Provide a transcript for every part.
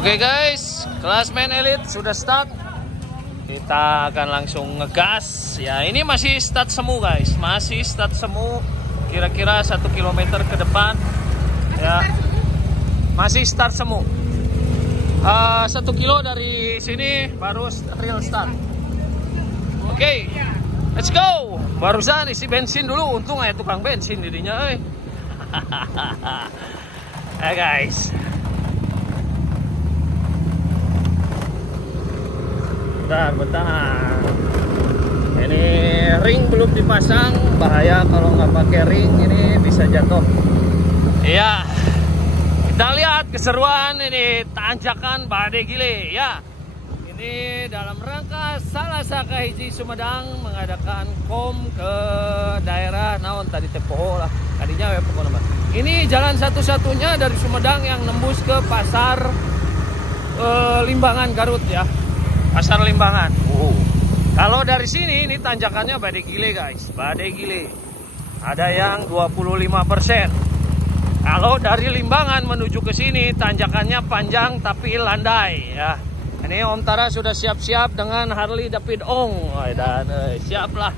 Oke guys, Klasmen Elite sudah start. Kita akan langsung ngegas. Ya, ini masih start semu guys, masih start semu. Kira-kira 1 kilometer ke depan. Ya, masih start semu. 1 kilo dari sini baru real start. Oke, let's go. Barusan isi bensin dulu, untung aja tukang bensin dirinya. Guys. Bentar. Ini ring belum dipasang, bahaya kalau nggak pakai ring, ini bisa jatuh. Iya, kita lihat keseruan ini tanjakan Badai Gile ya. Ini dalam rangka salah saka hiji Sumedang mengadakan kom ke daerah naon tadi tepoho lah. Tadinya ya pokoknya Mas. Ini jalan satu-satunya dari Sumedang yang nembus ke pasar Limbangan Garut ya. Pasar Limbangan. Kalau dari sini ini tanjakannya Badai Gile guys, Badai Gile. Ada yang 25%. Kalau dari Limbangan menuju ke sini tanjakannya panjang tapi landai ya. Ini Om Tara sudah siap-siap dengan Harley David Ong dan siap lah.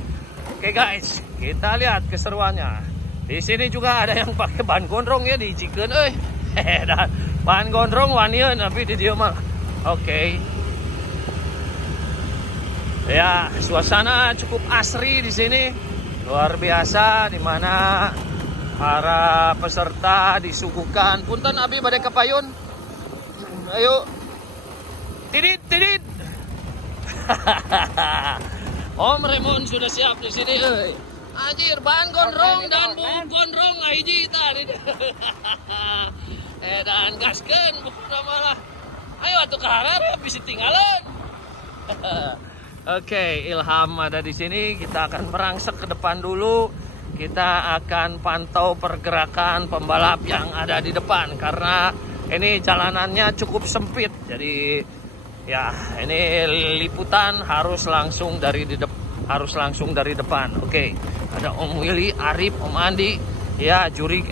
Oke guys, kita lihat keseruannya. Di sini juga ada yang pakai ban gondrong ya dijikan dan ban gondrong wanian tapi di dia mah. Oke. Ya, suasana cukup asri di sini, luar biasa, di mana para peserta disuguhkan. Punten abi badai kapayun. Ayo, tidit. Om Remon sudah siap di sini. Anjir, ban gondrong dan bu gondrong hiji tadi. Dan gaskeun bukan malah. Ayo atuh kaharar bisa tinggalan. Oke, Ilham ada di sini. Kita akan merangsek ke depan dulu. Kita akan pantau pergerakan pembalap yang ada di depan karena ini jalanannya cukup sempit. Jadi ya, ini liputan harus langsung dari depan. Oke, ada Om Willy, Arif, Om Andi, ya Jurik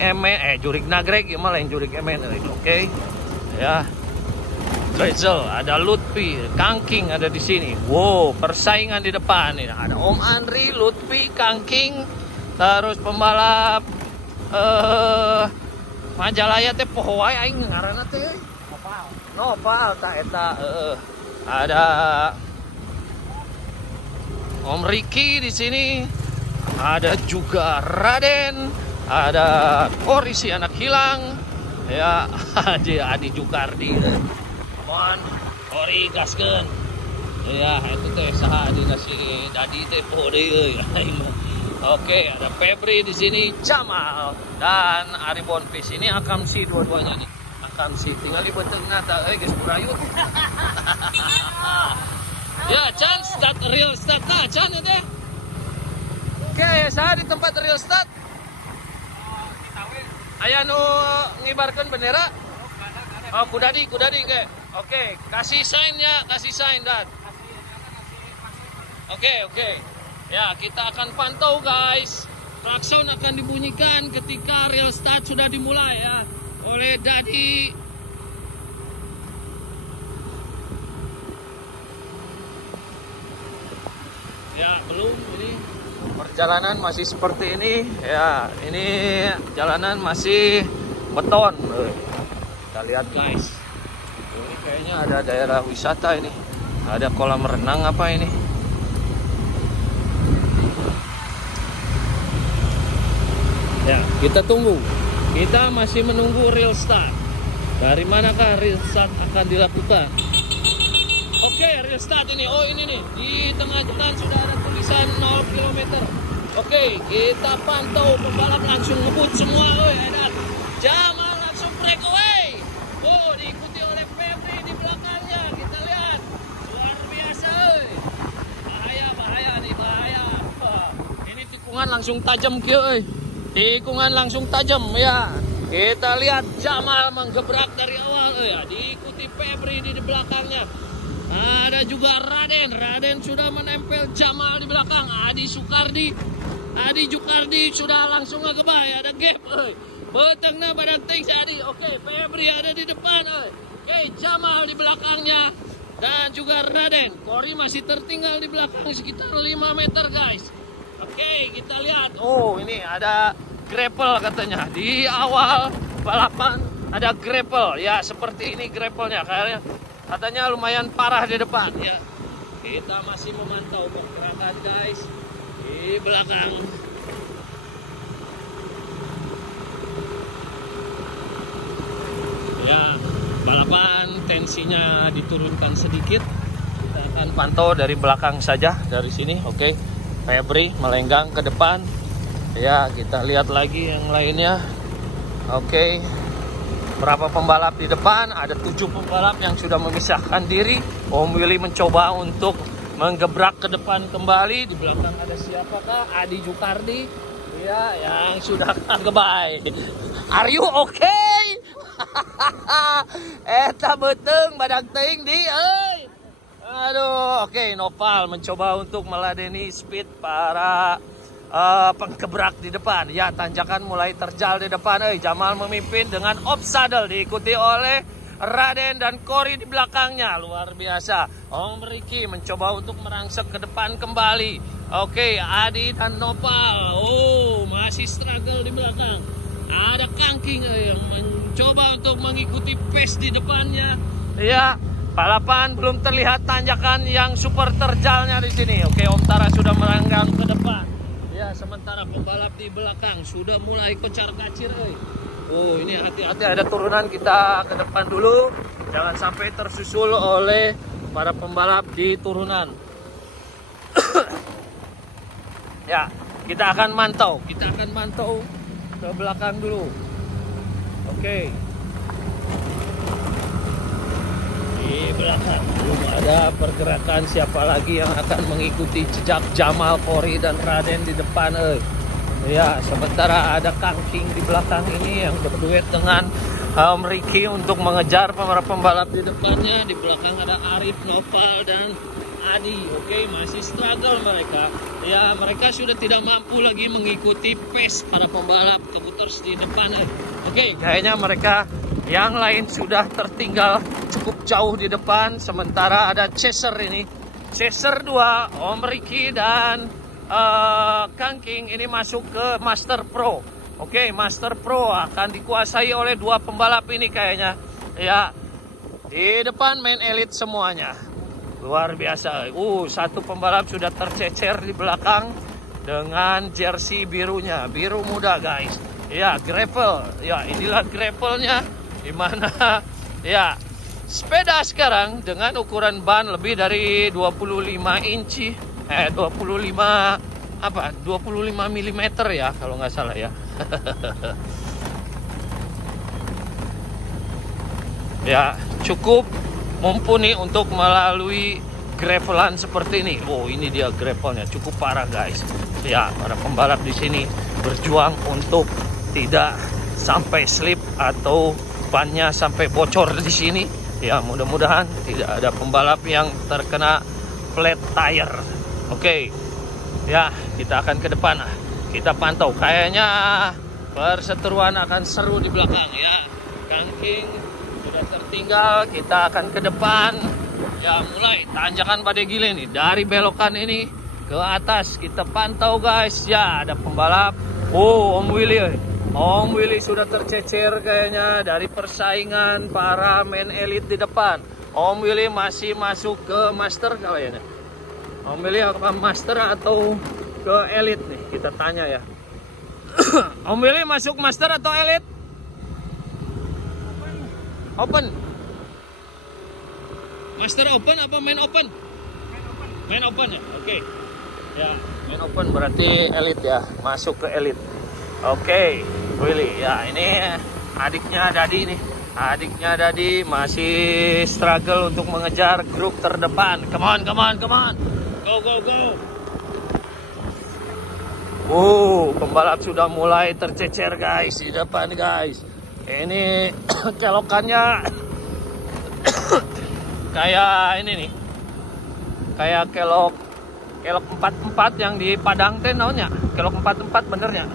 Nagreg, gimana yang Jurik Emen? Oke, ya. Rezel, ada Lutfi, Kangking ada di sini. Wow, persaingan di depan ini. Ada Om Andri, Lutfi, Kangking, terus pembalap Majalaya teh poho wae aing ngaranna teh. Nopal ta eta ada Om Riki di sini. Ada juga Raden, ada Korisi anak hilang. Ya, Adi Jukardi. Ori gaskeun. Ya, itu teh saha dina si Dadi teh poho deui. Oke, ada Febri di sini, Jamal dan Ari Bonfis. Ini Akamsi dua-duanya nih. Akamsi tinggal di beteungna tah geus burayut. Ya, Chan start real start tah Chan teh. Oke, saha di tempat real start? Aya nu ngibarkeun bendera? Oh, kudadi ke. Oke, kasih sign ya, dan. Oke. Ya, kita akan pantau guys. Klakson akan dibunyikan ketika real start sudah dimulai ya oleh Dadi. Ya, belum ini. Perjalanan masih seperti ini ya. Ini jalanan masih beton. Kita lihat guys. Ini kayaknya ada daerah wisata ini. Ada kolam renang apa ini? Ya, kita tunggu. Kita masih menunggu real start. Dari manakah real start akan dilakukan? Oke, real start ini. Oh, ini nih. Di tengah jalan sudah ada tulisan 0 km. Oke, kita pantau pembalap langsung ngebut semua. Ada Jamal langsung breakaway. Oh, diikuti oleh Febri di belakangnya. Kita lihat. Luar biasa. Bahaya nih. Ini tikungan langsung tajam kieu. Tikungan langsung tajam ya. Kita lihat Jamal menggebrak dari awal ya. Diikuti Febri di belakangnya. Ada juga Raden sudah menempel Jamal di belakang. Adi Jukardi sudah langsung ngegebay. Ada gap. Betengna badan ting si Adi. Oke, Febri ada di depan. Oke, Jamal di belakangnya. Dan juga Raden. Cory masih tertinggal di belakang sekitar 5 meter guys. Oke, kita lihat. Oh, ini ada grapple katanya. Di awal balapan ada grapple. Ya, seperti ini grapplenya. Katanya lumayan parah di depan. Ya, kita masih memantau pergerakan guys di belakang. Ya, balapan tensinya diturunkan sedikit. Kita akan pantau dari belakang saja, dari sini. Oke, Febri melenggang ke depan. Ya, kita lihat lagi yang lainnya. Oke, berapa pembalap di depan? Ada 7 pembalap yang sudah memisahkan diri. Om Willy mencoba untuk menggebrak ke depan kembali. Di belakang ada siapakah? Adi Jukardi. Ya, yang sudah goodbye. Are you okay? Eta beteng badak teing di euy. Aduh, oke, Noval mencoba untuk meladeni speed para penggebrak di depan. Ya, tanjakan mulai terjal di depan. Jamal memimpin dengan off saddle diikuti oleh Raden dan Cory di belakangnya. Luar biasa. Om Ricky mencoba untuk merangsek ke depan kembali. Oke, Adi dan Noval. Oh, masih struggle di belakang. Ada Kangking yang mencoba untuk mengikuti pace di depannya. Ya, balapan belum terlihat tanjakan yang super terjalnya di sini. Oke, Om Tara sudah meranggang ke depan. Ya, sementara pembalap di belakang sudah mulai kocar-kacir. Oh, ini hati-hati ada turunan, kita ke depan dulu. Jangan sampai tersusul oleh para pembalap di turunan. Ya, kita akan mantau. Ke belakang dulu. Oke. Di belakang belum ada pergerakan siapa lagi yang akan mengikuti jejak Jamal, Cory dan Raden di depan. Ya, sementara ada Kangking di belakang ini yang berduet dengan Ricky untuk mengejar para pembalap di depannya. Di belakang ada Arif, Noval dan Adi. Oke, masih struggle mereka. Ya, mereka sudah tidak mampu lagi mengikuti pace para pembalap Kebuters di depan. Oke, kayaknya mereka yang lain sudah tertinggal cukup jauh di depan. Sementara ada Chaser ini. Chaser 2, Om Ricky dan Kangking ini masuk ke Master Pro. Oke, Master Pro akan dikuasai oleh 2 pembalap ini kayaknya. Ya, di depan main elite semuanya. Luar biasa. Satu pembalap sudah tercecer di belakang dengan jersey birunya, biru muda guys. Ya, gravel. Ya, inilah gravelnya, dimana ya sepeda sekarang dengan ukuran ban lebih dari 25 inci, 25 mm ya kalau nggak salah ya. Ya, cukup mumpuni untuk melalui gravelan seperti ini. Oh, ini dia gravelnya, cukup parah guys. Ya, para pembalap di sini berjuang untuk tidak sampai slip atau bannya sampai bocor di sini. Ya, mudah-mudahan tidak ada pembalap yang terkena flat tire. Oke. Ya, kita akan ke depan. Kita pantau. Kayaknya perseteruan akan seru di belakang ya. Kangking sudah tertinggal, kita akan ke depan. Ya, mulai tanjakan Badai Gile nih. Dari belokan ini ke atas kita pantau guys. Ya, ada pembalap. Oh, Om Willy sudah tercecer kayaknya dari persaingan para main elite di depan. Om Willy masih masuk ke master kayaknya. Om Willy ke master atau ke elite nih? Kita tanya ya. Om Willy masuk master atau elite? Open. Master open apa main open? Main open ya. Oke. Ya, main open berarti elite ya. Masuk ke elite. Oke, Willy. Ya, ini adiknya Dadi nih. Adiknya Dadi masih struggle untuk mengejar grup terdepan. Come on. Go. Pembalap sudah mulai tercecer guys di depan guys. Ini kelokannya kayak ini nih. Kayak kelok 44 yang di Padang teh naonnya? Kelok 44 benernya.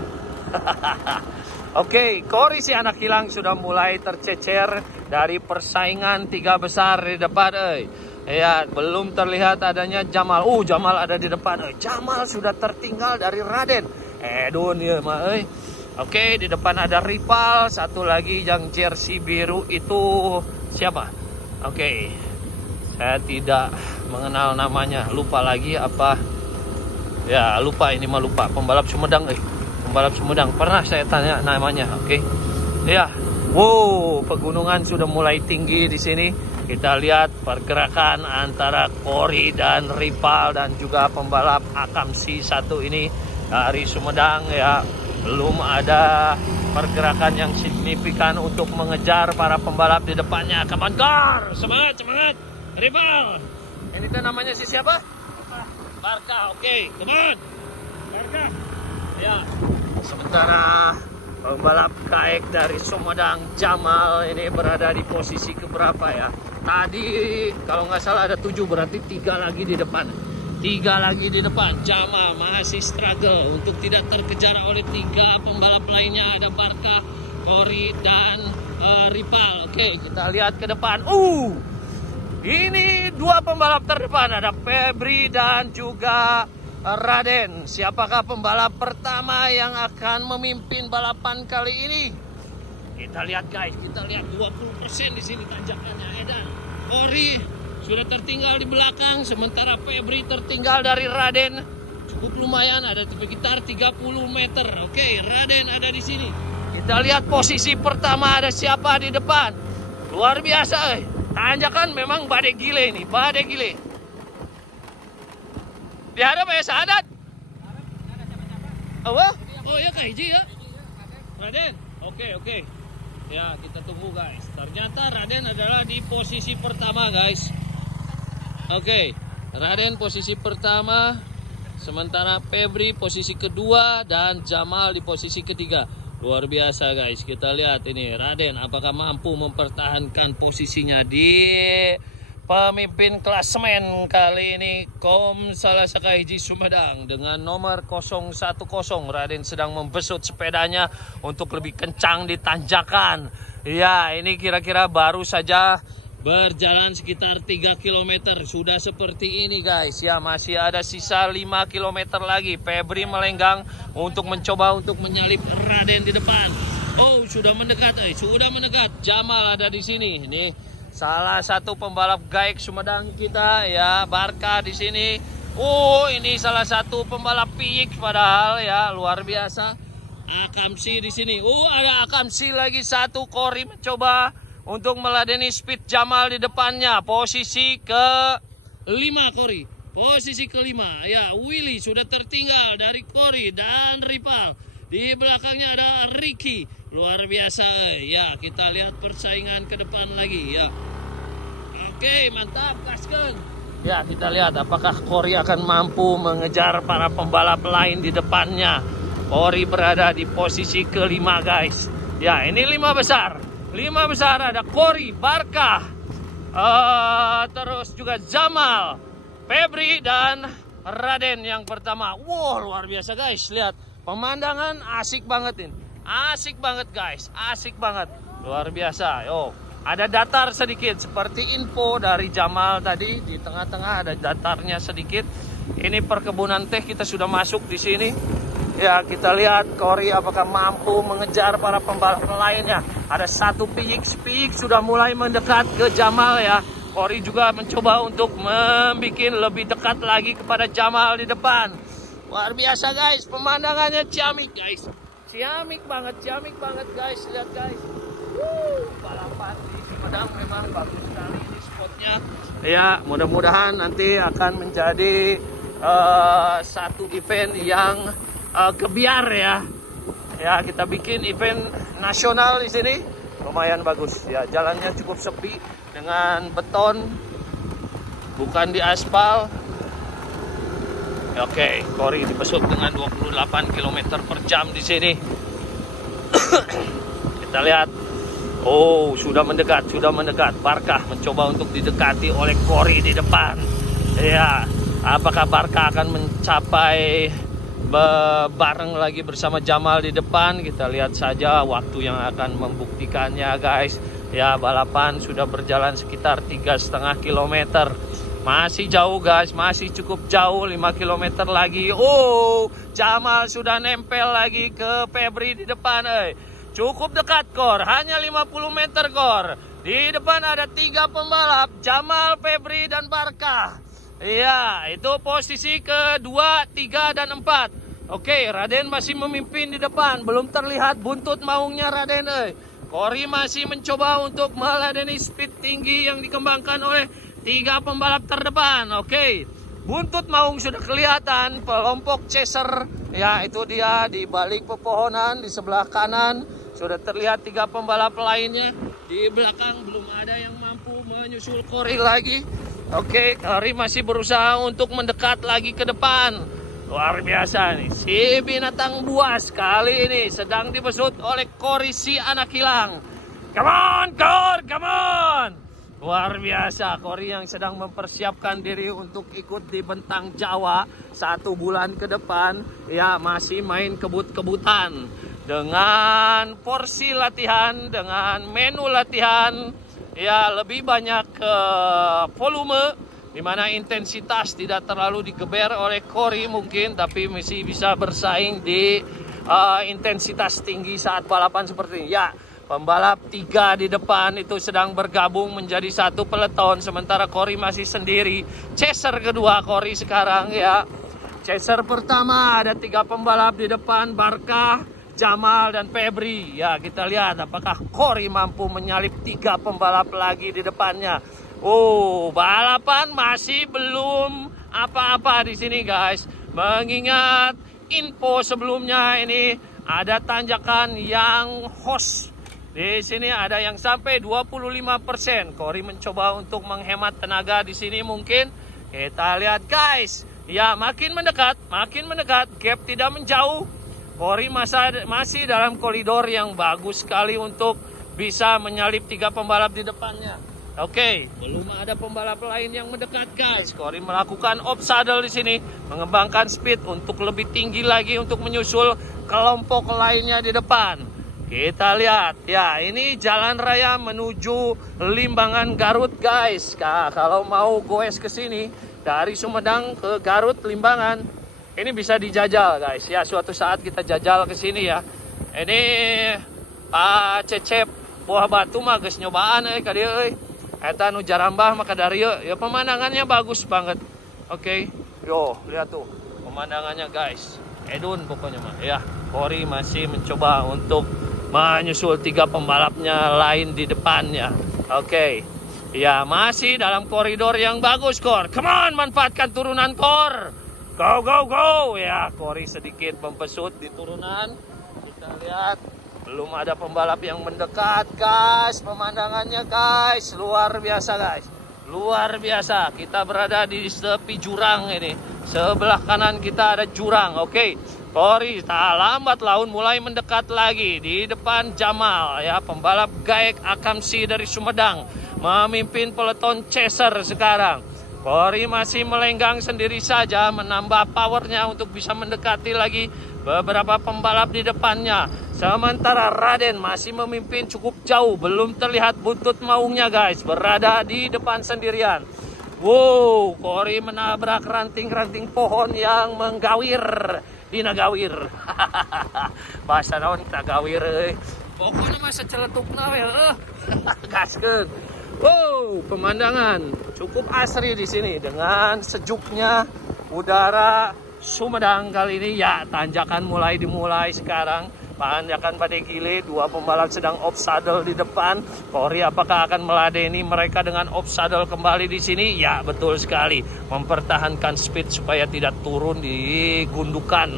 Oke, Cory si anak hilang sudah mulai tercecer dari persaingan 3 besar di depan. Ya, belum terlihat adanya Jamal. Jamal ada di depan. Jamal sudah tertinggal dari Raden. Edun ya, Oke, di depan ada Rival. Satu lagi yang jersey biru itu siapa? Oke, saya tidak mengenal namanya. Lupa lagi apa. Ya, lupa, ini mah lupa. Pembalap Sumedang, Pembalap Sumedang. Pernah saya tanya namanya, oke. Ya, pegunungan sudah mulai tinggi di sini. Kita lihat pergerakan antara Cory dan Rival dan juga pembalap Akamsi satu ini dari Sumedang ya. Belum ada pergerakan yang signifikan untuk mengejar para pembalap di depannya. Come on, Gar! Semangat, semangat! Rival! Ini tuh namanya si siapa? Barka, oke. Come on! Barka! Ya, sementara pembalap kaek dari Sumedang Jamal ini berada di posisi keberapa ya? Tadi kalau nggak salah ada 7, berarti 3 lagi di depan. 3 lagi di depan. Jamal masih struggle untuk tidak terkejar oleh 3 pembalap lainnya. Ada Barka, Cory, dan Rival. Oke, kita lihat ke depan. Ini 2 pembalap terdepan. Ada Febri dan juga Raden. Siapakah pembalap pertama yang akan memimpin balapan kali ini? Kita lihat guys, kita lihat 20% di sini tanjakannya. Edan, Cory sudah tertinggal di belakang, sementara Febri tertinggal dari Raden. Cukup lumayan, ada sekitar 30 meter. Oke, Raden ada di sini. Kita lihat posisi pertama ada siapa di depan. Luar biasa, tanjakan memang badai gile ini, badai gile. Dihadap ya Sadat. Oh ya Kak Hiji ya. Raden. Oke. Ya, kita tunggu guys. Ternyata Raden adalah di posisi pertama guys. Oke, Raden posisi pertama. Sementara Febri posisi kedua dan Jamal di posisi ketiga. Luar biasa guys. Kita lihat ini Raden apakah mampu mempertahankan posisinya di pemimpin klasemen kali ini Kom Salasaka Hiji Sumedang dengan nomor 010. Raden sedang membesut sepedanya untuk lebih kencang di tanjakan. Ya, ini kira-kira baru saja berjalan sekitar 3 km. Sudah seperti ini guys. Ya, masih ada sisa 5 km lagi. Febri melenggang untuk mencoba untuk menyalip Raden di depan. Sudah mendekat. Sudah mendekat. Jamal ada di sini. Nih, salah satu pembalap gaek Sumedang kita ya, Barka di sini. Ini salah satu pembalap PX padahal ya, luar biasa. Akamsi di sini. Ada Akamsi lagi satu. Cory mencoba untuk meladeni speed Jamal di depannya. Posisi ke-5 Cory. Posisi ke-5 ya, Willy sudah tertinggal dari Cory dan Rival. Di belakangnya ada Ricky. Luar biasa ya, kita lihat persaingan ke depan lagi ya. Oke, mantap Kasken. Ya, kita lihat apakah Cory akan mampu mengejar para pembalap lain di depannya. Cory berada di posisi ke-5 guys. Ya, ini 5 besar. 5 besar ada Cory, Barka, terus juga Jamal, Febri dan Raden yang pertama. Luar biasa guys. Lihat pemandangan asik banget ini. Asik banget guys, asik banget. Luar biasa. Ada datar sedikit seperti info dari Jamal tadi, di tengah-tengah ada datarnya sedikit. Ini perkebunan teh, kita sudah masuk di sini. Ya, kita lihat Cory apakah mampu mengejar para pembalap lainnya. Ada satu PX sudah mulai mendekat ke Jamal ya. Cory juga mencoba untuk membuat lebih dekat lagi kepada Jamal di depan. Luar biasa guys, pemandangannya ciamik guys. Ciamik banget guys. Lihat guys. Balapan di Sumedang memang bagus sekali ini spotnya. Ya, mudah-mudahan nanti akan menjadi satu event yang kebiar ya. Ya, kita bikin event nasional di sini. Lumayan bagus ya. Jalannya cukup sepi dengan beton, bukan di aspal. Oke, Cory dibesut dengan 28 km per jam di sini. Kita lihat. Sudah mendekat. Barka mencoba untuk didekati oleh Cory di depan. Ya, apakah Barka akan mencapai bareng lagi bersama Jamal di depan. Kita lihat saja waktu yang akan membuktikannya guys. Ya, balapan sudah berjalan sekitar 3,5 km. Masih jauh guys, masih cukup jauh, 5 km lagi. Oh, Jamal sudah nempel lagi ke Febri di depan. Cukup dekat Kor, hanya 50 meter Kor. Di depan ada 3 pembalap, Jamal, Febri, dan Barkah. Iya, itu posisi kedua, 3, dan 4. Oke, Raden masih memimpin di depan. Belum terlihat buntut maungnya Raden. Kori masih mencoba untuk meladeni speed tinggi yang dikembangkan oleh 3 pembalap terdepan. Oke, buntut maung sudah kelihatan. Kelompok chaser, ya itu dia di balik pepohonan di sebelah kanan. Sudah terlihat 3 pembalap lainnya. Di belakang belum ada yang mampu menyusul Kori lagi. Oke, Kori masih berusaha untuk mendekat lagi ke depan. Luar biasa nih, si binatang buas kali ini sedang dibesut oleh Kori si anak hilang. Come on, Kor, come on. Luar biasa, Kori yang sedang mempersiapkan diri untuk ikut di Bentang Jawa 1 bulan ke depan. Ya, masih main kebut-kebutan. Dengan porsi latihan, dengan menu latihan, ya lebih banyak volume, di mana intensitas tidak terlalu digeber oleh Kori mungkin, tapi masih bisa bersaing di intensitas tinggi saat balapan seperti ini. Ya, pembalap 3 di depan itu sedang bergabung menjadi 1 peleton, sementara Kori masih sendiri. Chaser kedua Kori sekarang ya. Chaser pertama ada 3 pembalap di depan, Barkah, Jamal, dan Febri. Ya, kita lihat apakah Kori mampu menyalip 3 pembalap lagi di depannya. Oh, balapan masih belum apa-apa di sini guys. Mengingat info sebelumnya ini ada tanjakan yang host. Di sini ada yang sampai 25%. Kori mencoba untuk menghemat tenaga di sini mungkin. Kita lihat guys. Ya, makin mendekat, gap tidak menjauh. Kori masih dalam koridor yang bagus sekali untuk bisa menyalip 3 pembalap di depannya. Oke, belum ada pembalap lain yang mendekat guys. Kori melakukan off saddle di sini, mengembangkan speed untuk lebih tinggi lagi untuk menyusul kelompok lainnya di depan. Kita lihat, ya ini jalan raya menuju Limbangan Garut guys. Kalau mau goes ke sini dari Sumedang ke Garut Limbangan, ini bisa dijajal guys. Ya, suatu saat kita jajal ke sini ya. Ini Cecep Buah Batu mah geus nyobaan ka dieu eta nu jarambah maka dari ya pemandangannya bagus banget. Oke. Yo, lihat tuh pemandangannya guys. Edun pokoknya mah. Ya, Kori masih mencoba untuk menyusul 3 pembalapnya lain di depannya. Oke. Ya, masih dalam koridor yang bagus, Kor. Come on, manfaatkan turunan, Kor. Go, go, go. Ya, Kori sedikit mempesut di turunan. Kita lihat. Belum ada pembalap yang mendekat guys. Pemandangannya guys, luar biasa guys. Luar biasa. Kita berada di tepi jurang ini. Sebelah kanan kita ada jurang. Oke, Kori tak lambat laun mulai mendekat lagi. Di depan Jamal ya, pembalap Gaek Akamsi dari Sumedang memimpin peleton chaser sekarang. Kori masih melenggang sendiri saja, menambah powernya untuk bisa mendekati lagi beberapa pembalap di depannya. Sementara Raden masih memimpin cukup jauh, belum terlihat buntut maungnya guys, berada di depan sendirian. Wow, Kori menabrak ranting-ranting pohon yang menggawir di nagawir. Bahasa naon nagawir pokoknya masa celetukna we gaskeun. Wow, pemandangan cukup asri di sini dengan sejuknya udara Sumedang kali ini. Ya, tanjakan dimulai sekarang. Tanjakan pada gile, 2 pembalap sedang off saddle di depan. Kori apakah akan meladeni mereka dengan off saddle kembali di sini? Ya, betul sekali. Mempertahankan speed supaya tidak turun di gundukan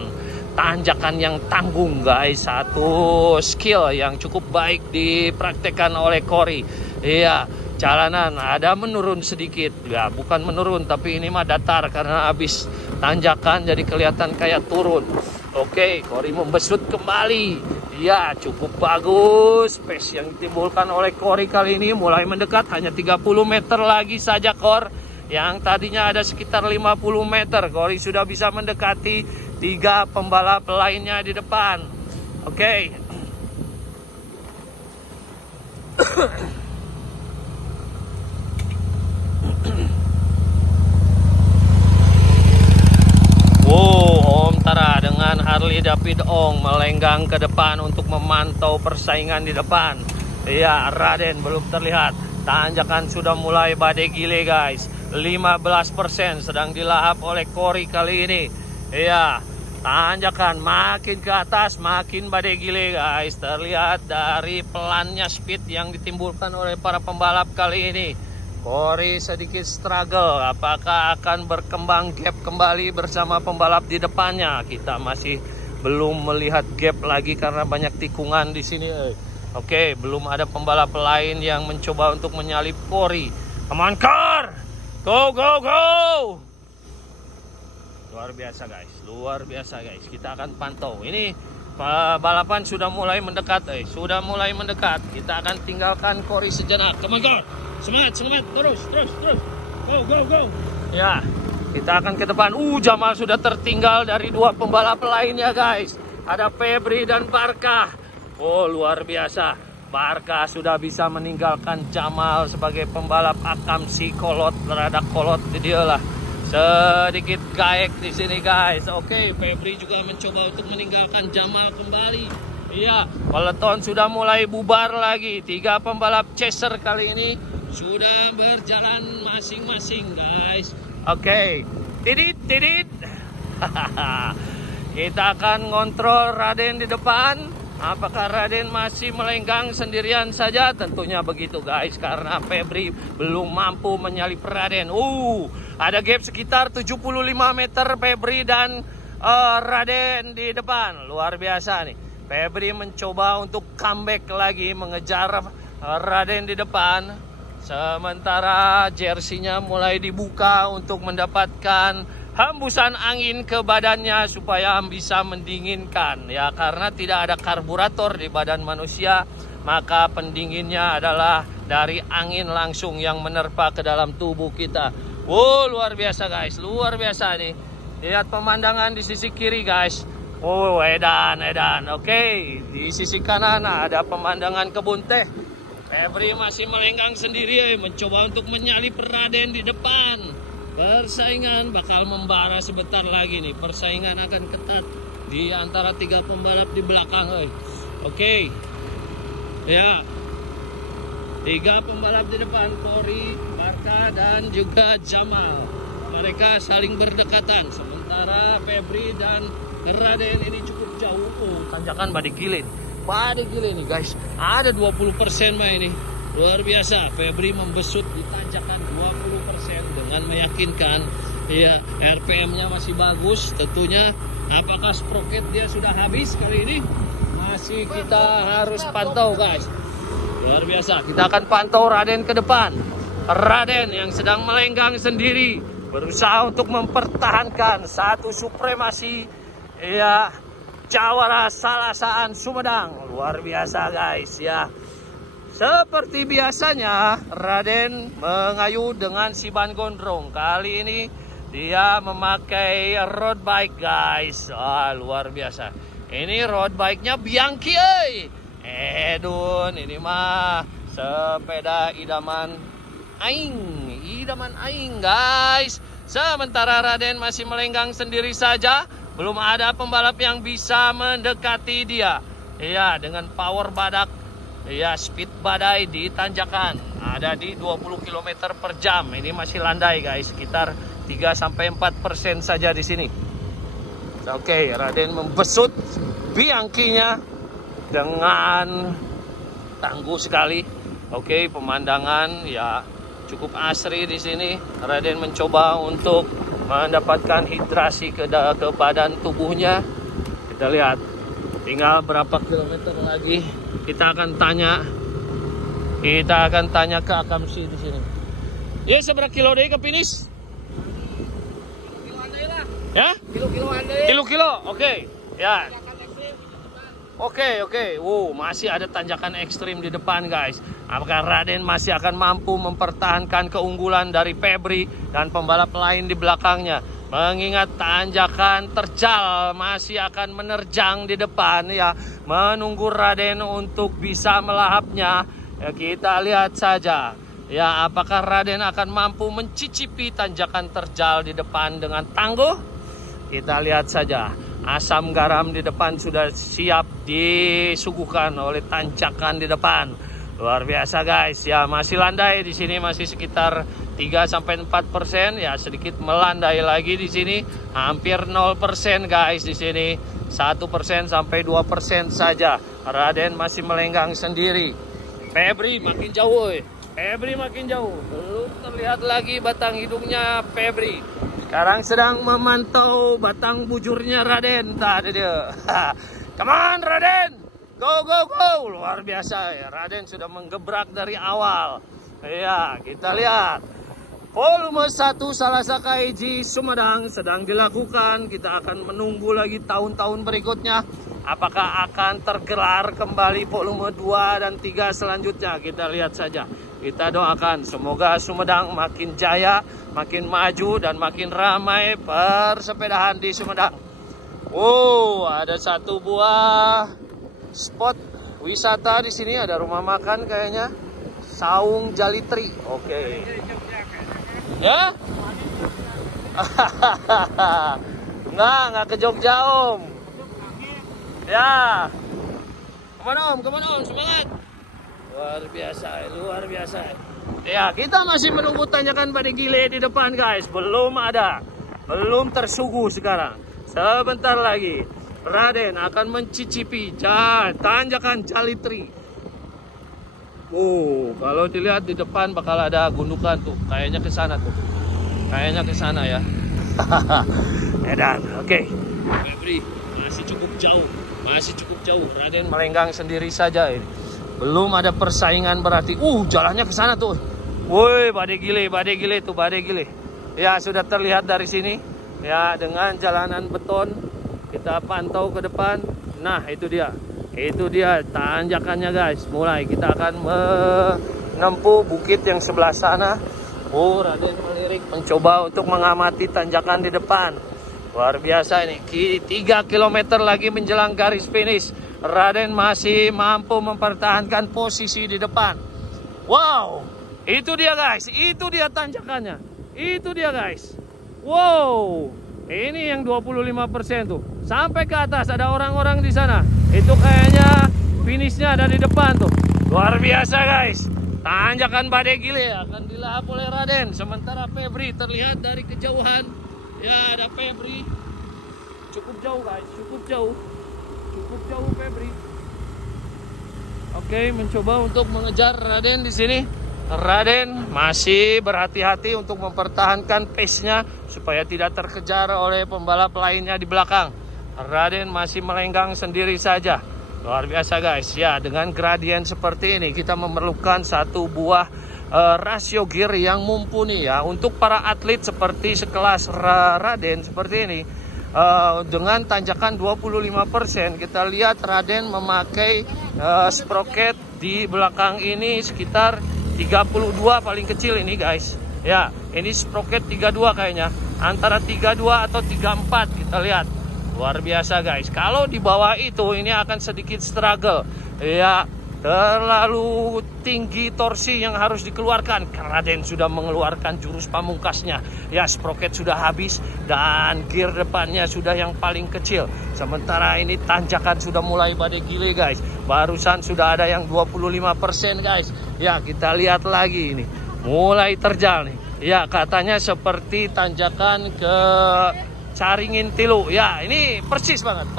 tanjakan yang tanggung guys. Satu skill yang cukup baik dipraktekkan oleh Kori. Iya, jalanan ada menurun sedikit. Ya, bukan menurun, tapi ini mah datar karena habis tanjakan jadi kelihatan kayak turun. Oke, Kori membesut kembali. Ya, cukup bagus. Pace yang ditimbulkan oleh Kori kali ini mulai mendekat. Hanya 30 meter lagi saja Kor. Yang tadinya ada sekitar 50 meter. Kori sudah bisa mendekati 3 pembalap lainnya di depan. Oke. Wow, Om Tara dengan Harley David Ong melenggang ke depan untuk memantau persaingan di depan. Iya, Raden belum terlihat. Tanjakan sudah mulai badai gile guys. 15% sedang dilahap oleh Cory kali ini. Iya, tanjakan makin ke atas makin badai gile guys. Terlihat dari pelannya speed yang ditimbulkan oleh para pembalap kali ini. Cory sedikit struggle, apakah akan berkembang gap kembali bersama pembalap di depannya? Kita masih belum melihat gap lagi karena banyak tikungan di sini. Oke, belum ada pembalap lain yang mencoba untuk menyalip Cory. Come on, car! Go, go, go! Luar biasa guys, luar biasa guys. Kita akan pantau. Ini balapan sudah mulai mendekat, sudah mulai mendekat. Kita akan tinggalkan Cory sejenak. Come on, car! Semangat, semangat, terus. Go, go, go. Ya, kita akan ke depan. Jamal sudah tertinggal dari 2 pembalap lainnya guys. Ada Febri dan Barkah. Oh, luar biasa. Barkah sudah bisa meninggalkan Jamal sebagai pembalap akamsi kolot, rada kolot dia lah. Sedikit gaek di sini guys. Oke, Febri juga mencoba untuk meninggalkan Jamal kembali. Iya, peloton sudah mulai bubar lagi. 3 pembalap chaser kali ini sudah berjalan masing-masing guys. Oke, tidit. Kita akan ngontrol Raden di depan. Apakah Raden masih melenggang sendirian saja? Tentunya begitu guys, karena Febri belum mampu menyalip Raden. Ada gap sekitar 75 meter Febri dan Raden di depan. Luar biasa nih. Febri mencoba untuk comeback lagi mengejar Raden di depan. Sementara jersinya mulai dibuka untuk mendapatkan hembusan angin ke badannya supaya bisa mendinginkan. Ya, karena tidak ada karburator di badan manusia, maka pendinginnya adalah dari angin langsung yang menerpa ke dalam tubuh kita. Wow, luar biasa guys, luar biasa nih. Lihat pemandangan di sisi kiri guys. Oh, edan. Oke, di sisi kanan ada pemandangan kebun teh. Febri masih melenggang sendiri, mencoba untuk menyalip Raden di depan. Persaingan bakal membara sebentar lagi nih. Persaingan akan ketat di antara 3 pembalap di belakang. Oke. Ya. 3 pembalap di depan, Cory, Barkah dan juga Jamal. Mereka saling berdekatan. Sementara Febri dan Raden ini cukup jauh. Tanjakan badai gile nih guys. Ada 20% mah ini. Luar biasa. Febri membesut di tanjakan 20% dengan meyakinkan. Ya, RPM-nya masih bagus tentunya. Apakah sprocket dia sudah habis kali ini? Masih kita harus pantau guys. Luar biasa. Kita akan pantau Raden ke depan. Raden yang sedang melenggang sendiri, berusaha untuk mempertahankan satu supremasi Jawara Salasaan Sumedang. Luar biasa guys ya. Seperti biasanya Raden mengayuh dengan si ban gondrong. Kali ini dia memakai road bike guys. Luar biasa. Ini road bike-nya Bianchi Edun, ini mah sepeda idaman aing guys. Sementara Raden masih melenggang sendiri saja. Belum ada pembalap yang bisa mendekati dia. Iya, dengan power badak, speed badai di tanjakan ada di 20 km per jam. Ini masih landai guys, sekitar 3-4% saja di sini. Oke, Raden membesut Bianchi-nya dengan tangguh sekali. Oke, pemandangan cukup asri di sini. Raden mencoba untuk mendapatkan hidrasi ke badan tubuhnya. Kita lihat tinggal berapa kilometer lagi. Kita akan tanya ke akamsi di sini. Ya, seberapa kilo deh ke finish? Ya? Kilo. Oke. Ya. Oke. Masih ada tanjakan ekstrim di depan guys. Apakah Raden masih akan mampu mempertahankan keunggulan dari Febri dan pembalap lain di belakangnya? Mengingat tanjakan terjal masih akan menerjang di depan ya. Menunggu Raden untuk bisa melahapnya. Ya, kita lihat saja. Ya, apakah Raden akan mampu mencicipi tanjakan terjal di depan dengan tangguh? Kita lihat saja. Asam garam di depan sudah siap disuguhkan oleh tanjakan di depan. Luar biasa guys. Ya, masih landai di sini, masih sekitar 3-4% ya, sedikit melandai lagi di sini. Hampir 0% guys di sini. 1% sampai 2% saja. Raden masih melenggang sendiri. Febri makin jauh. Febri makin jauh. Belum terlihat lagi batang hidungnya Febri. Sekarang sedang memantau batang bujurnya Raden. Tadi dia. Come on Raden. Go go go. Luar biasa ya. Raden sudah menggebrak dari awal. Ya, kita lihat. Volume 1 Salasa Kaiji Sumedang sedang dilakukan. Kita akan menunggu lagi tahun-tahun berikutnya. Apakah akan tergelar kembali volume 2 dan 3 selanjutnya? Kita lihat saja. Kita doakan semoga Sumedang makin jaya, makin maju dan makin ramai persepedahan di Sumedang. Oh, ada satu buah spot wisata di sini, ada rumah makan kayaknya. Saung Jalitri. Oke. Ya? Enggak ke Jogja Om. Ya. Kemana Om, semangat. Luar biasa. Ya, kita masih menunggu tanjakan Bade Gile di depan guys. Belum ada. Belum tersuguh sekarang. Sebentar lagi Raden akan mencicipi tanjakan Jalitri. Oh, kalau dilihat di depan bakal ada gundukan tuh. Kayaknya ke sana tuh. Kayaknya ke sana ya. Edan. Oke. Febri masih cukup jauh. Raden melenggang sendiri saja ini. Belum ada persaingan berarti. Jalannya ke sana tuh. Woi, Bade Gile tuh, Bade Gile. Ya, sudah terlihat dari sini. Ya, dengan jalanan beton. Kita pantau ke depan. Nah, itu dia. Itu dia tanjakannya guys. Mulai kita akan menempuh bukit yang sebelah sana. Raden melirik mencoba untuk mengamati tanjakan di depan. Luar biasa ini. 3 km lagi menjelang garis finish. Raden masih mampu mempertahankan posisi di depan. Wow, itu dia guys. Itu dia tanjakannya. Itu dia guys. Wow, ini yang 25% tuh. Sampai ke atas ada orang-orang di sana. Itu kayaknya finishnya ada di depan tuh. Luar biasa guys. Tanjakan Bade Gile akan dilahap oleh Raden. Sementara Febri terlihat dari kejauhan. Ya, ada Febri. Cukup jauh guys, cukup jauh Febri. Oke, mencoba untuk mengejar Raden di sini. Raden masih berhati-hati untuk mempertahankan pace-nya supaya tidak terkejar oleh pembalap lainnya di belakang. Raden masih melenggang sendiri saja. Luar biasa guys. Ya, dengan gradien seperti ini kita memerlukan satu buah rasio gear yang mumpuni ya. Untuk para atlet seperti sekelas Raden seperti ini. Dengan tanjakan 25%, kita lihat Raden memakai sprocket di belakang ini sekitar 32 paling kecil ini guys. Ya, ini sprocket 32 kayaknya. Antara 32 atau 34 kita lihat. Luar biasa guys. Kalau di bawah itu ini akan sedikit struggle. Ya, terlalu tinggi torsi yang harus dikeluarkan. Raden sudah mengeluarkan jurus pamungkasnya. Ya, sprocket sudah habis dan gear depannya sudah yang paling kecil. Sementara ini tanjakan sudah mulai Bade Gile guys. Barusan sudah ada yang 25% guys. Ya, kita lihat lagi ini. Mulai terjal nih. Ya, katanya seperti tanjakan ke Caringin Tilu. Ya, ini persis banget.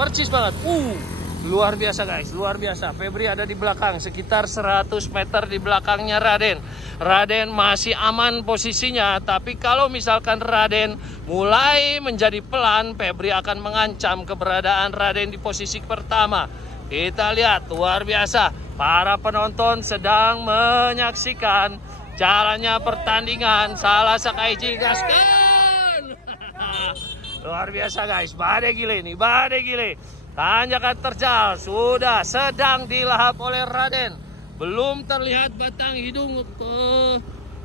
Luar biasa guys, luar biasa. Febri ada di belakang, sekitar 100 meter di belakangnya Raden. Raden masih aman posisinya, tapi kalau misalkan Raden mulai menjadi pelan, Febri akan mengancam keberadaan Raden di posisi pertama. Kita lihat, luar biasa. Para penonton sedang menyaksikan jalannya pertandingan Salasa Kaiji. Gaskan! Luar biasa guys, Bade Gile nih, Bade Gile. Tanjakan terjal sudah sedang dilahap oleh Raden. Belum terlihat batang hidung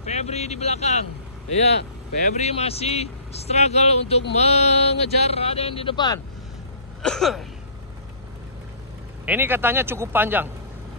Febri di belakang. Ya, Febri masih struggle untuk mengejar Raden di depan. Ini katanya cukup panjang.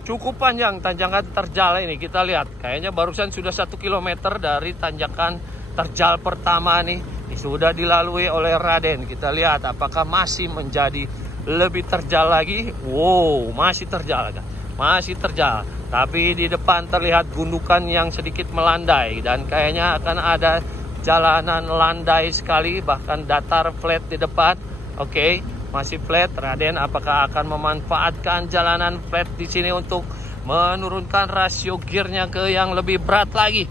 Cukup panjang tanjakan terjal ini. Kita lihat. Kayaknya barusan sudah 1 km dari tanjakan terjal pertama nih. Sudah dilalui oleh Raden. Kita lihat apakah masih menjadi lebih terjal lagi. Wow, masih terjal. Masih terjal. Tapi di depan terlihat gundukan yang sedikit melandai. Dan kayaknya akan ada jalanan landai sekali. Bahkan datar flat di depan. Oke, masih flat. Raden apakah akan memanfaatkan jalanan flat di sini untuk menurunkan rasio gearnya ke yang lebih berat lagi?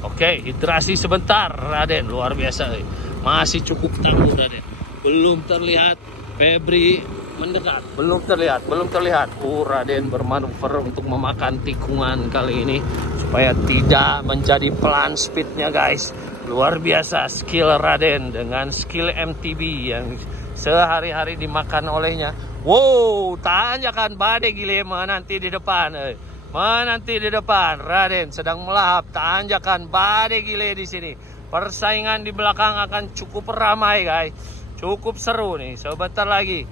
Oke, hidrasi sebentar Raden. Luar biasa. Masih cukup tangguh Raden. Belum terlihat Febri mendekat. Belum terlihat. Raden bermanuver untuk memakan tikungan kali ini supaya tidak menjadi pelan speednya guys. Luar biasa skill Raden dengan skill MTB yang sehari-hari dimakan olehnya. Wow, tanjakan badai gile menanti di depan. Menanti di depan. Raden sedang melahap tanjakan badai gile di sini. Persaingan di belakang akan cukup ramai guys. Cukup seru nih. Sebentar lagi.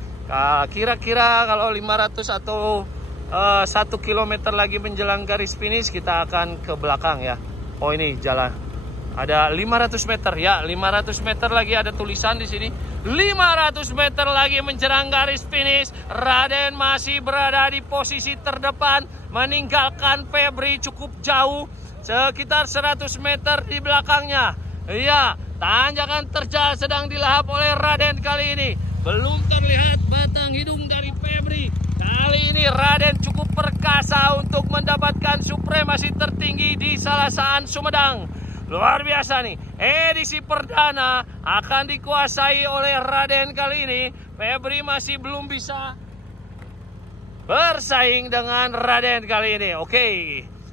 Kira-kira kalau 500 atau 1 km lagi menjelang garis finish kita akan ke belakang ya. Oh ini jalan. Ada 500 meter ya, 500 meter lagi ada tulisan di sini. 500 meter lagi menjelang garis finish. Raden masih berada di posisi terdepan, meninggalkan Febri cukup jauh, sekitar 100 meter di belakangnya. Iya, tanjakan terjal sedang dilahap oleh Raden kali ini. Belum terlihat batang hidung dari Febri. Kali ini Raden cukup perkasa untuk mendapatkan supremasi tertinggi di Salasaan Sumedang. Luar biasa nih, edisi perdana akan dikuasai oleh Raden kali ini. Febri masih belum bisa bersaing dengan Raden kali ini. Oke,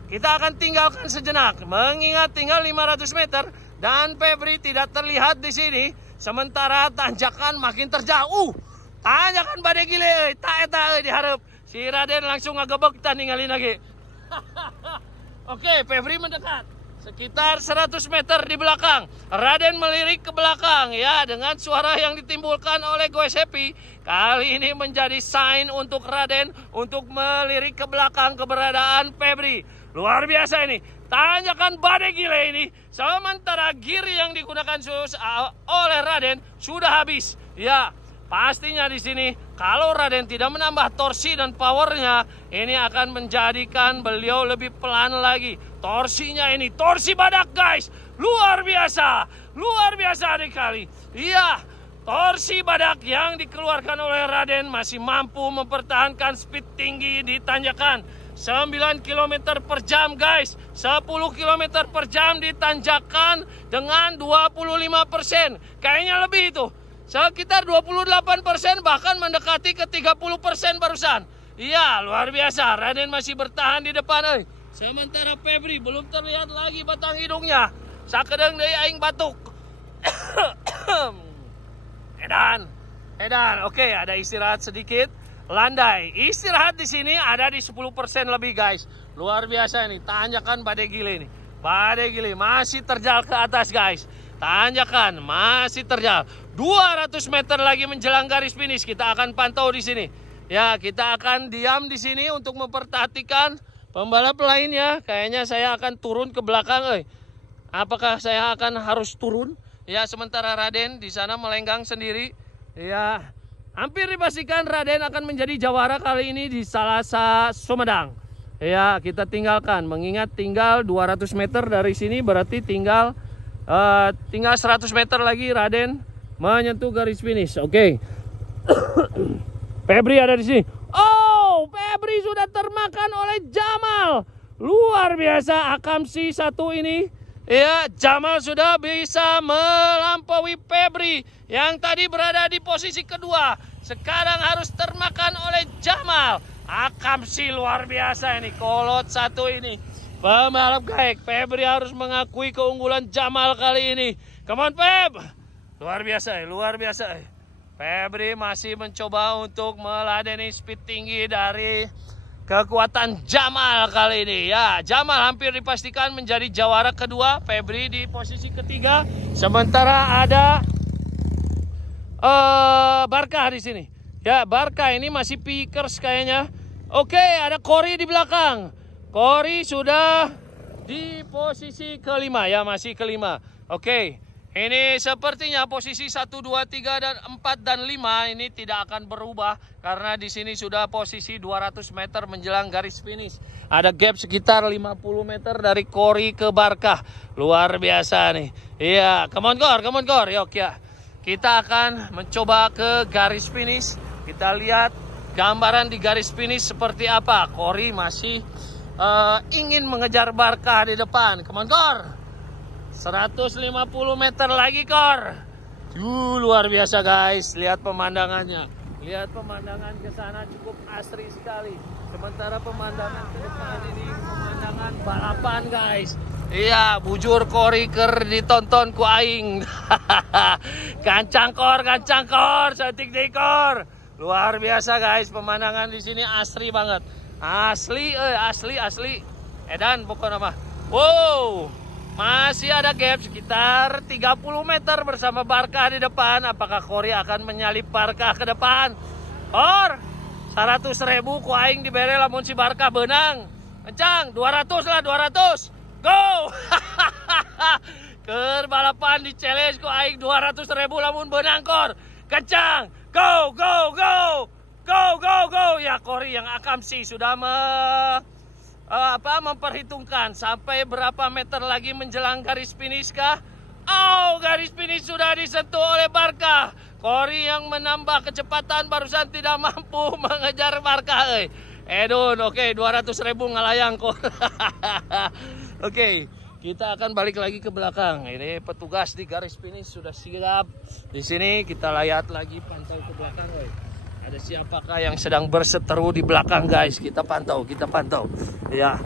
kita akan tinggalkan sejenak, mengingat tinggal 500 meter dan Febri tidak terlihat di sini. Sementara tanjakan makin terjauh. Tanjakan badai gile, tak diharap si Raden langsung ngagebek tan ninggalin lagi. Oke, Febri mendekat. Sekitar 100 meter di belakang. Raden melirik ke belakang ya, dengan suara yang ditimbulkan oleh Goes Happy. Kali ini menjadi sign untuk Raden untuk melirik ke belakang keberadaan Febri. Luar biasa ini. Tanjakan badai gile ini. Sementara gear yang digunakan oleh Raden sudah habis. Ya, pastinya di sini kalau Raden tidak menambah torsi dan powernya, ini akan menjadikan beliau lebih pelan lagi. Torsinya ini, torsi badak guys. Luar biasa kali. Iya, torsi badak yang dikeluarkan oleh Raden masih mampu mempertahankan speed tinggi di tanjakan. 9 km per jam guys. 10 km per jam di tanjakan dengan 25%. Kayaknya lebih itu. Sekitar 28%, bahkan mendekati ke 30% barusan. Iya, luar biasa. Raden masih bertahan di depan. Sementara Febri belum terlihat lagi batang hidungnya. Sakedeng deui aing batuk. Edan. Oke, ada istirahat sedikit. Landai. Istirahat di sini ada di 10% lebih guys. Luar biasa ini. Tanjakan badai gile ini. Badai gile masih terjal ke atas guys. Tanjakan masih terjal. 200 meter lagi menjelang garis finish. Kita akan pantau di sini. Ya, kita akan diam di sini untuk memperhatikan pembalap lainnya. Kayaknya saya akan turun ke belakang. Apakah saya akan harus turun? Ya, sementara Raden di sana melenggang sendiri. Ya, hampir dipastikan Raden akan menjadi jawara kali ini di Salasa Sumedang. Ya, kita tinggalkan. Mengingat tinggal 200 meter dari sini, berarti tinggal 100 meter lagi Raden menyentuh garis finish. Oke. Febri ada di sini. Oh, Febri sudah termakan oleh Jamal. Luar biasa Akamsi satu ini. Ya, Jamal sudah bisa melampaui Febri yang tadi berada di posisi kedua. Sekarang harus termakan oleh Jamal. Akamsi luar biasa ini. Kolot satu ini. Pembalap gaek. Febri harus mengakui keunggulan Jamal kali ini. Come on, Feb. Luar biasa. Febri masih mencoba untuk meladeni speed tinggi dari kekuatan Jamal kali ini. Ya, Jamal hampir dipastikan menjadi jawara kedua. Febri di posisi ketiga. Sementara ada Barkah di sini. Ya, Barkah ini masih pickers kayaknya. Oke, ada Cory di belakang. Cory sudah di posisi kelima ya, masih kelima. Oke. Ini sepertinya posisi 1, 2, 3, dan 4, dan 5 ini tidak akan berubah. Karena di sini sudah posisi 200 meter menjelang garis finish. Ada gap sekitar 50 meter dari Cory ke Barkah. Luar biasa nih. Iya, come on Gor. Yuk ya. Kita akan mencoba ke garis finish. Kita lihat gambaran di garis finish seperti apa. Cory masih ingin mengejar Barkah di depan. Come on Gor. 150 meter lagi Kor. Luar biasa guys. Lihat pemandangannya. Lihat pemandangan ke sana cukup asri sekali. Sementara pemandangan ke depan ini pemandangan balapan guys. Iya, bujur Cory ker ditonton ku aing. Kancang Kor. Cantik deh Kor. Luar biasa guys, pemandangan di sini asri banget. Asli. Edan pokoknya mah. Wow. Masih ada gap sekitar 30 meter bersama Barkah di depan. Apakah Cory akan menyalip Barkah ke depan? Or 100.000 ku aing dibere lamun si Barkah benang. Kencang 200 lah 200. Go. Keur balapan di challenge ku aing 200.000 lamun benang Kor. Kencang. Go. Ya Cory yang akamsi sudah memperhitungkan sampai berapa meter lagi menjelang garis finish kah? Oh, garis finish sudah disentuh oleh Barkah. Cory yang menambah kecepatan barusan tidak mampu mengejar Barkah. Edun, oke, 200.000 ngalayang kok. Oke, kita akan balik lagi ke belakang. Ini petugas di garis finish sudah siap. Di sini kita lihat lagi, pantau ke belakang. Ada siapakah yang sedang berseteru di belakang guys? Kita pantau. Ya.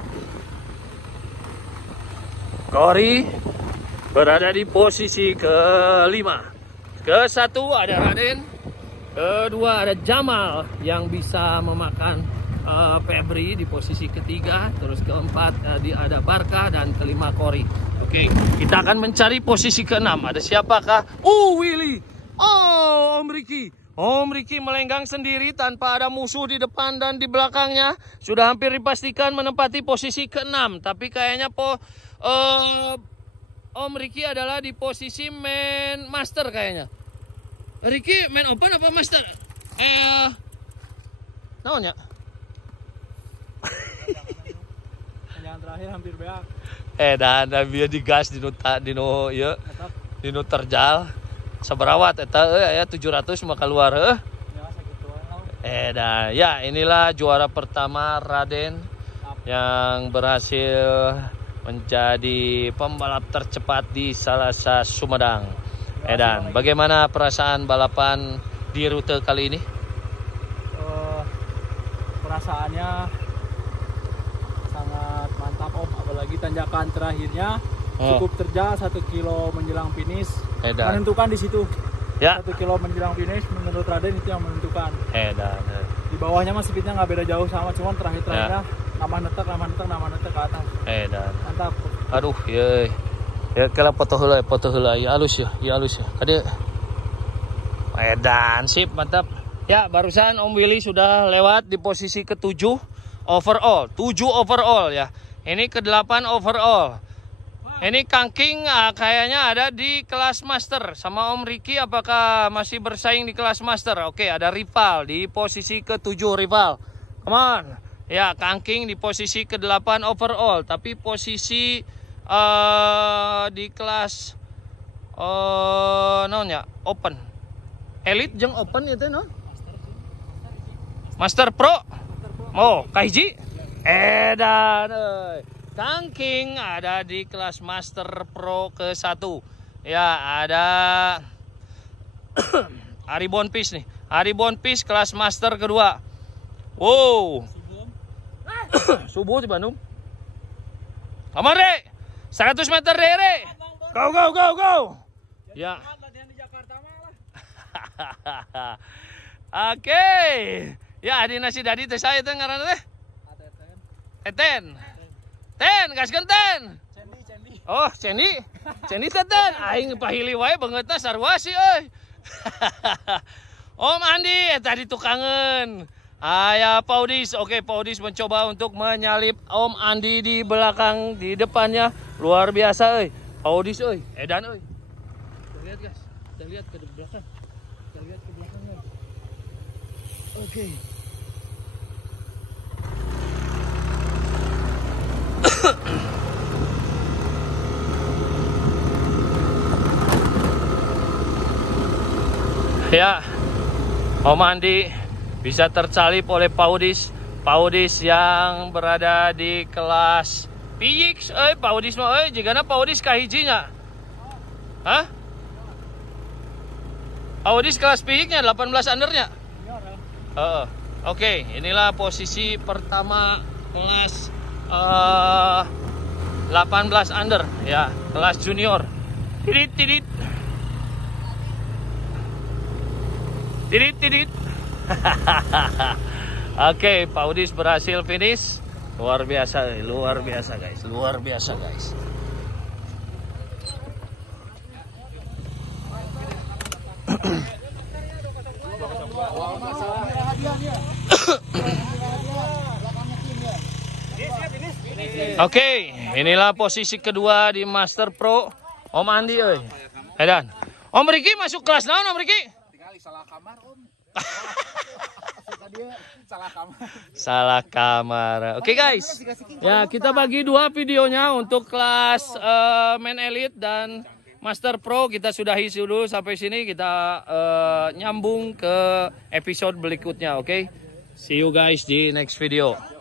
Cory berada di posisi kelima. Ke-1 ada Raden. Kedua ada Jamal yang bisa memakan Febri di posisi ketiga. Terus keempat ada Barkah dan kelima Cory. Oke, kita akan mencari posisi keenam. Ada siapakah? Willy. Om Ricky melenggang sendiri tanpa ada musuh di depan dan di belakangnya. Sudah hampir dipastikan menempati posisi ke-6. Tapi kayaknya Om Ricky adalah di posisi main master kayaknya. Ricky main open apa master? Naon ya? Yang terakhir hampir beak. Dan biar digas dino terjal. Seberawat eta ya 700 mah keluar dan ya inilah juara pertama Raden yang berhasil menjadi pembalap tercepat di Salasa Sumedang. Dan bagaimana perasaan balapan di rute kali ini? Perasaannya sangat mantap Om, apalagi tanjakan terakhirnya cukup terjal 1 kilo menjelang finish. Menentukan di situ. Ya. 1 kilo menjelang finish menurut Raden itu yang menentukan. Di bawahnya mah speednya nggak beda jauh sama, cuman terakhir-terakhirnya nambah netek ke atas. Mantap. Aduh, ya kalau foto heula ya halus ya. Kade. Sip, mantap. Ya, barusan Om Willy sudah lewat di posisi ke-7 overall. 7 overall ya. Ini ke-8 overall. Ini Kang King kayaknya ada di kelas master. Sama Om Ricky apakah masih bersaing di kelas master? Oke, ada rival di posisi ke-7 rival. Come on. Ya, Kang King di posisi ke-8 overall. Tapi posisi di kelas open. Elite jeung open itu no? Master Pro. Oh, kahiji. Kang King ada di kelas Master Pro ke-1. Ya, ada Ari Bonpis nih. Ari Bonpis kelas Master kedua. Wow. Subuh di Bandung. Kamar deh. 100 meter deh, Re. Go. Ya. Oke. Ya, Adi nasi dadi teh saya teh ngaranna teh. Ten. Gaskeun ten. Oh, Cendi teten. Aing pahili wae beungeutna sarua sih euy. Om Andi tadi tukangen. Aya Paudis. Oke, Paudis mencoba untuk menyalip Om Andi di belakang, di depannya. Luar biasa euy. Paudis euy, edan euy. Kita lihat guys. Kita lihat ke belakang. Kita lihat ke belakangnya. Oke. Ya, Om Andi bisa tersalip oleh Paudis yang berada di kelas PX. Paudis mah jigana Paudis kahijinya. Hah? Paudis kelas PX-nya 18 undernya. Oke, inilah posisi pertama kelas 18 under ya, kelas junior. Tidit. Oke, Paudis berhasil finish. Luar biasa guys. Oke, inilah posisi kedua di Master Pro. Om Andi euy. Edan. Om Riki masuk kelas naon Om Riki? Salah kamar Om. Salah kamar. Oke guys. Ya, kita bagi dua videonya untuk kelas main elite dan Master Pro. Kita sudahi dulu sampai sini. Kita nyambung ke episode berikutnya, oke? See you guys di next video.